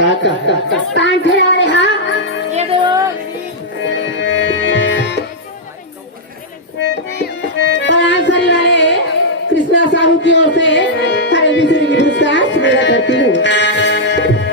पांढरे वाले हाँ सरी वाले कृष्णा साहू की ओर से हरे दूसरे की पुरस्कार सुविधा करती हूँ।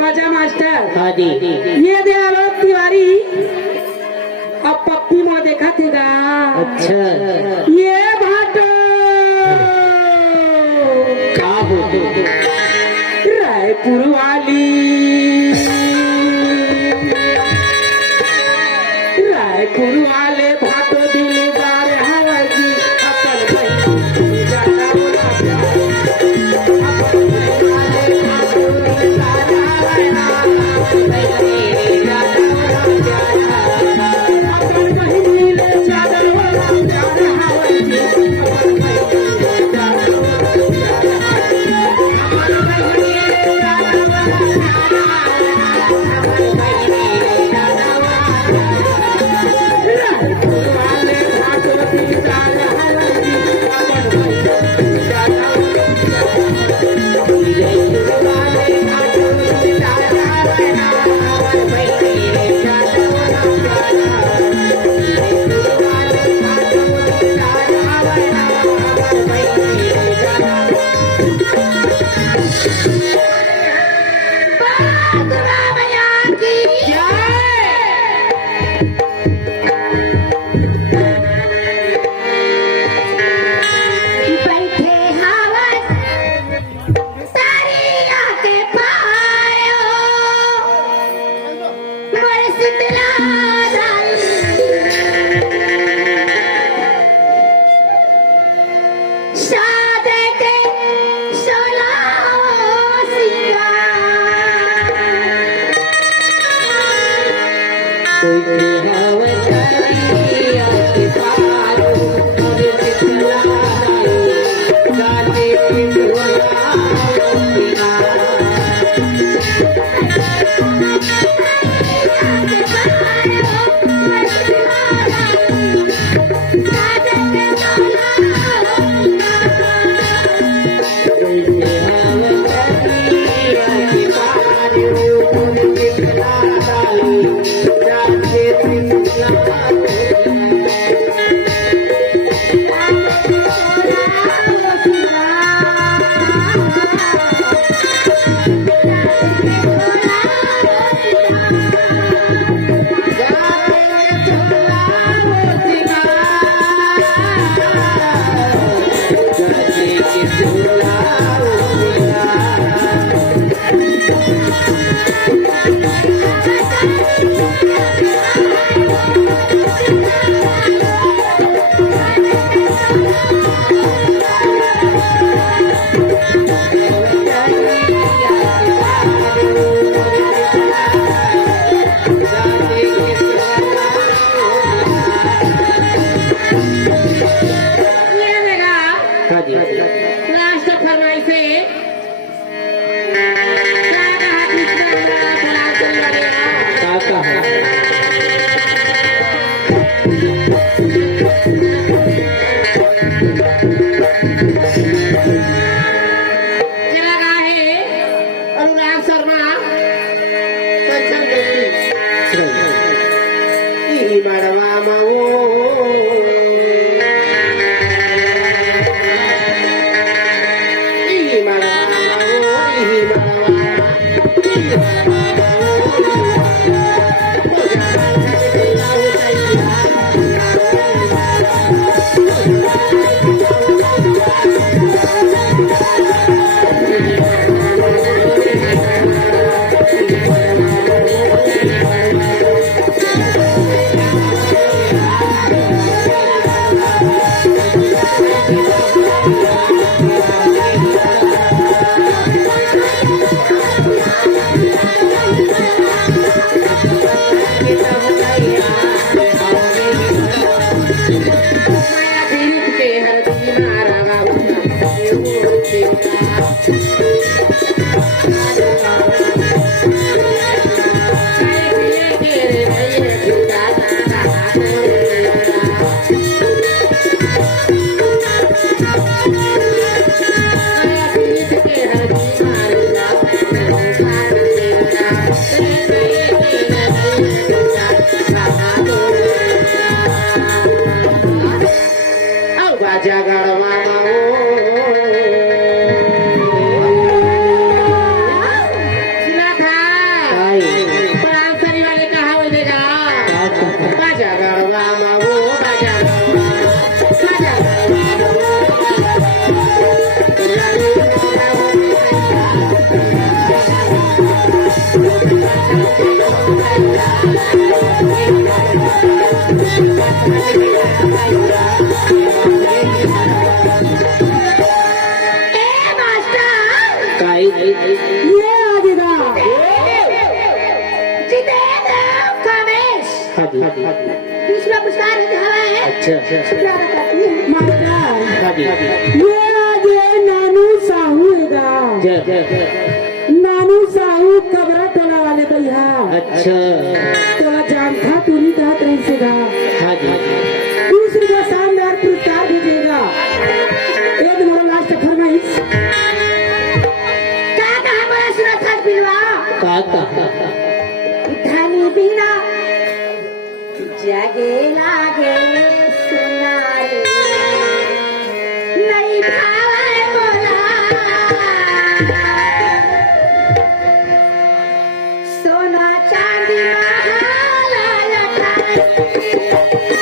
बाजा मास्टर हाँ जी ये दे आलोक तिवारी अब पप्पी में देखा थेगा। अच्छा ये भाटो क्या होते रायपुर वाली रायपुर वाले भाटो दिलदार हवा जी अपन भाई जाना बोला अपन वाले भाटो दिलदार बाजा गड़वाना हो सुना था पर आंसरी वाले कहा हो देगा बाजा गड़वाना हो बाजा काई ये आगेगा जितेंद्र कामेश हाँ जी दूसरा पुरस्कार हवा है अच्छा शुक्रिया अदा करती हूँ मास्टर हाँ जी ये आगे नानू साहू हैगा जय जय नानू साहू कबरा टोला वाले भैया अच्छा टोला जाम था पूरी तरह रही सेगा हाँ जी दूसरी को शानदार पुरस्कार दीजिएगा एक नंबर लास्ट फरमाइश क्या कहा बड़ा सुरक्षा पिलवा का धनी बिना जगे लागे सुनाई नहीं भावे बोला सोना चांदी महाला लठाई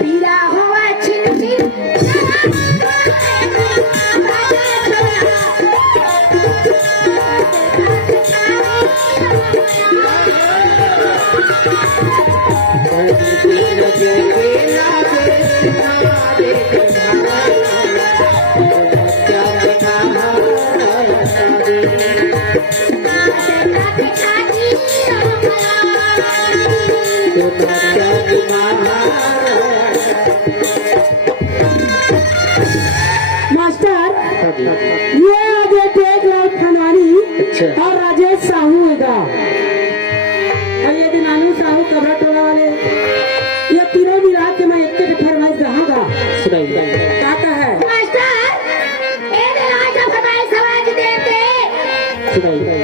पीला हुआ छिन छिन मास्टर ये आगे टेकलाल खनानी अच्छा और राजेश साहू हैगा और ये दिनानू साहू कबरा टोला वाले ये तीनों मिला के मैं एक फरमाइश रहागा सुनाइए क्या है मास्टर ए दिला का फरमाइश समझ देते सुनाइए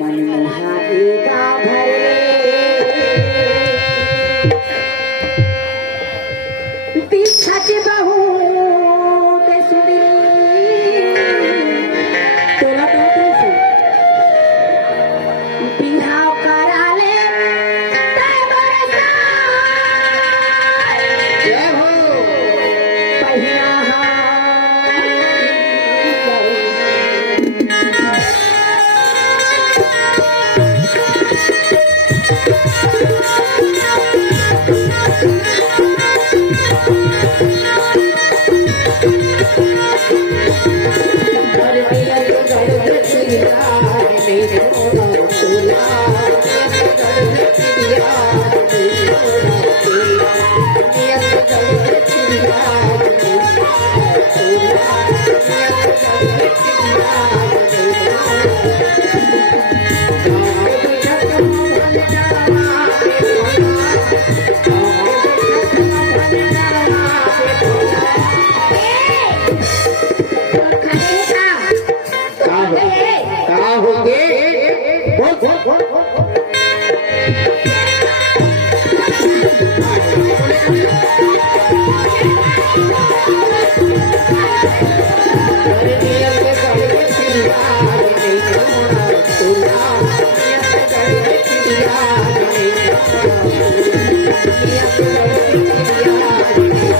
मनमोहाई का भरे पीछे बहू ते सुंदरी तोला कहते से बिहाव कराले ते बरसा जय हो पहिया Yeah.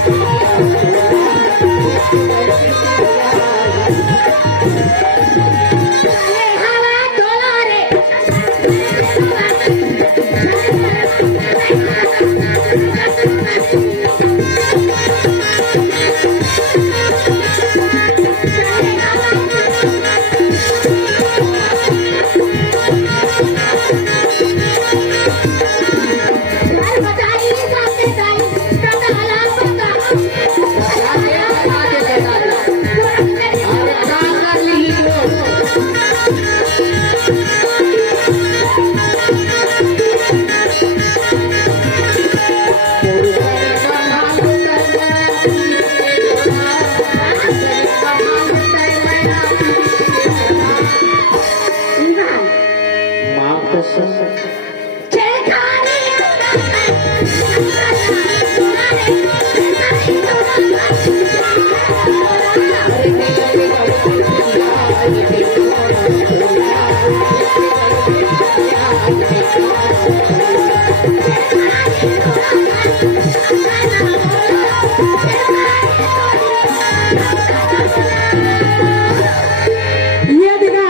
ये देखा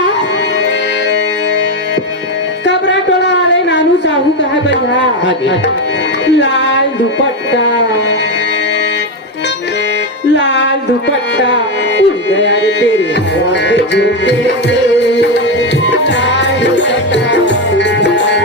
कबरा टोला वाले नानू साहू कहा भैया हाँ जी हाँ जी लाल दुपट्टा उड़ गया रे तेरे होंठ झूठे से लाल दुपट्टा